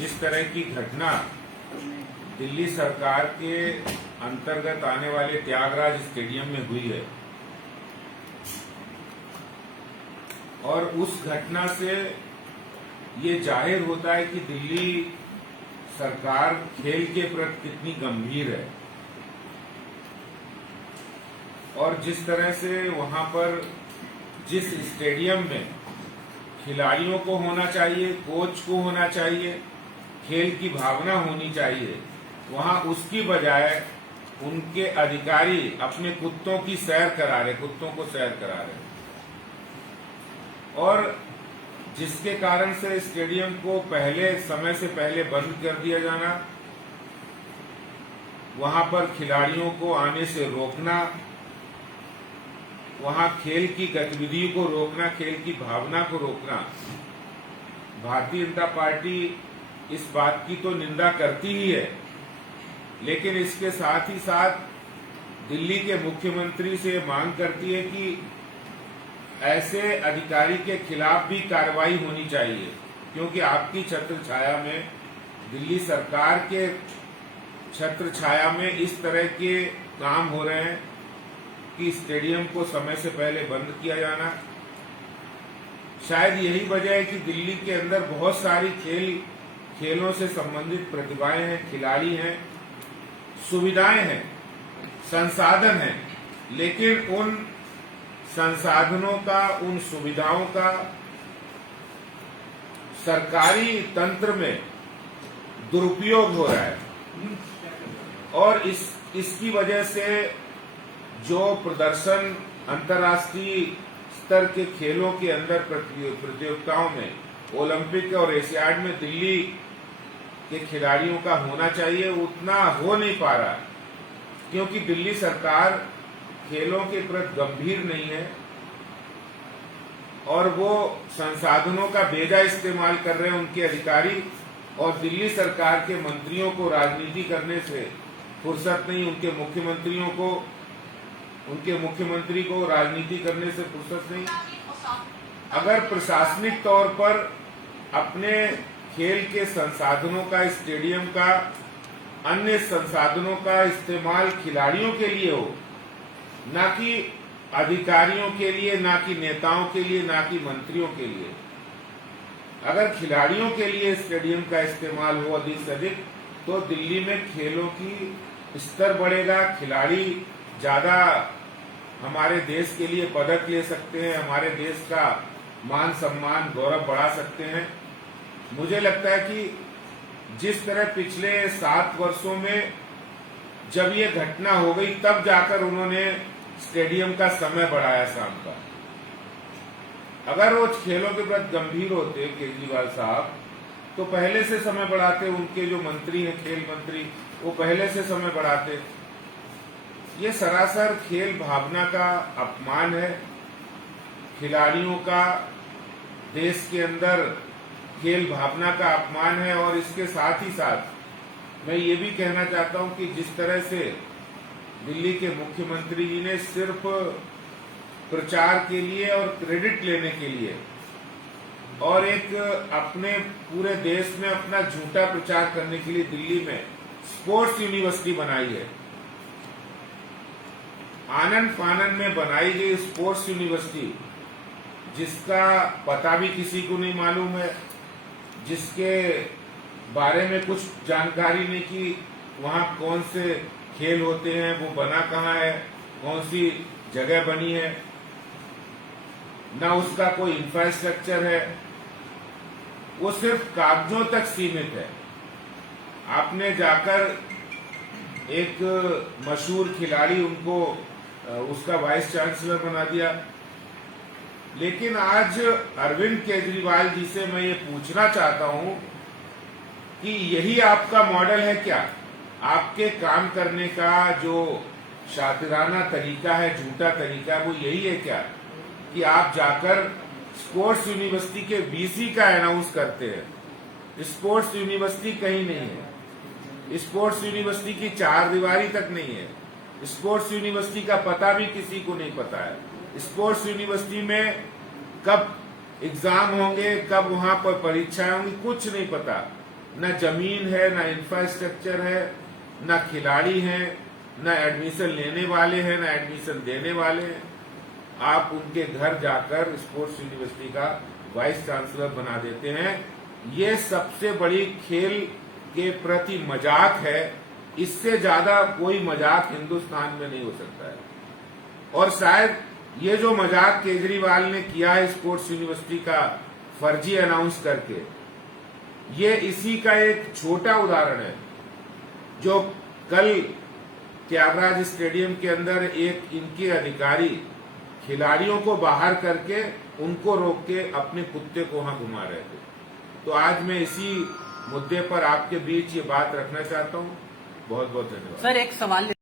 जिस तरह की घटना दिल्ली सरकार के अंतर्गत आने वाले त्यागराज स्टेडियम में हुई है और उस घटना से ये जाहिर होता है कि दिल्ली सरकार खेल के प्रति कितनी गंभीर है और जिस तरह से वहां पर जिस स्टेडियम में खिलाड़ियों को होना चाहिए, कोच को होना चाहिए, खेल की भावना होनी चाहिए, वहां उसकी बजाय उनके अधिकारी अपने कुत्तों की सैर करा रहे, कुत्तों को सैर करा रहे और जिसके कारण से स्टेडियम को पहले समय से पहले बंद कर दिया जाना, वहां पर खिलाड़ियों को आने से रोकना, वहां खेल की गतिविधियों को रोकना, खेल की भावना को रोकना। भारतीय जनता पार्टी इस बात की तो निंदा करती ही है, लेकिन इसके साथ ही साथ दिल्ली के मुख्यमंत्री से मांग करती है कि ऐसे अधिकारी के खिलाफ भी कार्रवाई होनी चाहिए, क्योंकि आपकी छत्र छाया में, दिल्ली सरकार के छत्र छाया में इस तरह के काम हो रहे हैं कि स्टेडियम को समय से पहले बंद किया जाना। शायद यही वजह है कि दिल्ली के अंदर बहुत सारी खेलों से संबंधित प्रतिभाएं हैं, खिलाड़ी हैं, सुविधाएं हैं, संसाधन हैं, लेकिन उन संसाधनों का, उन सुविधाओं का सरकारी तंत्र में दुरुपयोग हो रहा है और इसकी वजह से जो प्रदर्शन अंतर्राष्ट्रीय स्तर के खेलों के अंदर प्रतियोगिताओं में, ओलंपिक और एशियाड में दिल्ली के खिलाड़ियों का होना चाहिए, उतना हो नहीं पा रहा, क्योंकि दिल्ली सरकार खेलों के प्रति गंभीर नहीं है और वो संसाधनों का बेजा इस्तेमाल कर रहे हैं उनके अधिकारी, और दिल्ली सरकार के मंत्रियों को राजनीति करने से फुर्सत नहीं, उनके मुख्यमंत्री को राजनीति करने से फुर्सत नहीं। अगर प्रशासनिक तौर पर अपने खेल के संसाधनों का, स्टेडियम का, अन्य संसाधनों का इस्तेमाल खिलाड़ियों के लिए हो, ना कि अधिकारियों के लिए, ना कि नेताओं के लिए, ना कि मंत्रियों के लिए। अगर खिलाड़ियों के लिए स्टेडियम का इस्तेमाल हो अधिक से अधिक, तो दिल्ली में खेलों की स्तर बढ़ेगा, खिलाड़ी ज्यादा हमारे देश के लिए पदक ले सकते हैं, हमारे देश का मान सम्मान गौरव बढ़ा सकते हैं। मुझे लगता है कि जिस तरह पिछले 7 वर्षों में जब ये घटना हो गई, तब जाकर उन्होंने स्टेडियम का समय बढ़ाया शाम का। अगर वो खेलों के प्रति गंभीर होते केजरीवाल साहब, तो पहले से समय बढ़ाते, उनके जो मंत्री हैं, खेल मंत्री, वो पहले से समय बढ़ाते। ये सरासर खेल भावना का अपमान है, खिलाड़ियों का देश के अंदर खेल भावना का अपमान है। और इसके साथ ही साथ मैं ये भी कहना चाहता हूं कि जिस तरह से दिल्ली के मुख्यमंत्री जी ने सिर्फ प्रचार के लिए और क्रेडिट लेने के लिए और एक अपने पूरे देश में अपना झूठा प्रचार करने के लिए दिल्ली में स्पोर्ट्स यूनिवर्सिटी बनाई है, आनंद फानन में बनाई गई स्पोर्ट्स यूनिवर्सिटी, जिसका पता भी किसी को नहीं मालूम है, जिसके बारे में कुछ जानकारी नहीं कि वहां कौन से खेल होते हैं, वो बना कहाँ है, कौन सी जगह बनी है, ना उसका कोई इंफ्रास्ट्रक्चर है, वो सिर्फ कागजों तक सीमित है। आपने जाकर एक मशहूर खिलाड़ी, उनको उसका वाइस चांसलर बना दिया। लेकिन आज अरविंद केजरीवाल जी से मैं ये पूछना चाहता हूं कि यही आपका मॉडल है क्या? आपके काम करने का जो शातिराना तरीका है, झूठा तरीका है, वो यही है क्या कि आप जाकर स्पोर्ट्स यूनिवर्सिटी के वीसी का अनाउंस करते हैं? स्पोर्ट्स यूनिवर्सिटी कहीं नहीं है, स्पोर्ट्स यूनिवर्सिटी की 4 दीवारी तक नहीं है, स्पोर्ट्स यूनिवर्सिटी का पता भी किसी को नहीं पता है। स्पोर्ट्स यूनिवर्सिटी में कब एग्जाम होंगे, कब वहां पर परीक्षाएं होंगी, कुछ नहीं पता। न जमीन है, न इंफ्रास्ट्रक्चर है, न खिलाड़ी हैं, न एडमिशन लेने वाले हैं, न एडमिशन देने वाले हैं। आप उनके घर जाकर स्पोर्ट्स यूनिवर्सिटी का वाइस चांसलर बना देते हैं। ये सबसे बड़ी खेल के प्रति मजाक है। इससे ज्यादा कोई मजाक हिंदुस्तान में नहीं हो सकता है। और शायद ये जो मजाक केजरीवाल ने किया है स्पोर्ट्स यूनिवर्सिटी का फर्जी अनाउंस करके, ये इसी का एक छोटा उदाहरण है। जो कल त्यागराज स्टेडियम के अंदर एक इनके अधिकारी खिलाड़ियों को बाहर करके उनको रोक के अपने कुत्ते को वहां घुमा रहे थे। तो आज मैं इसी मुद्दे पर आपके बीच ये बात रखना चाहता हूं। बहुत बहुत धन्यवाद। सर, एक सवाल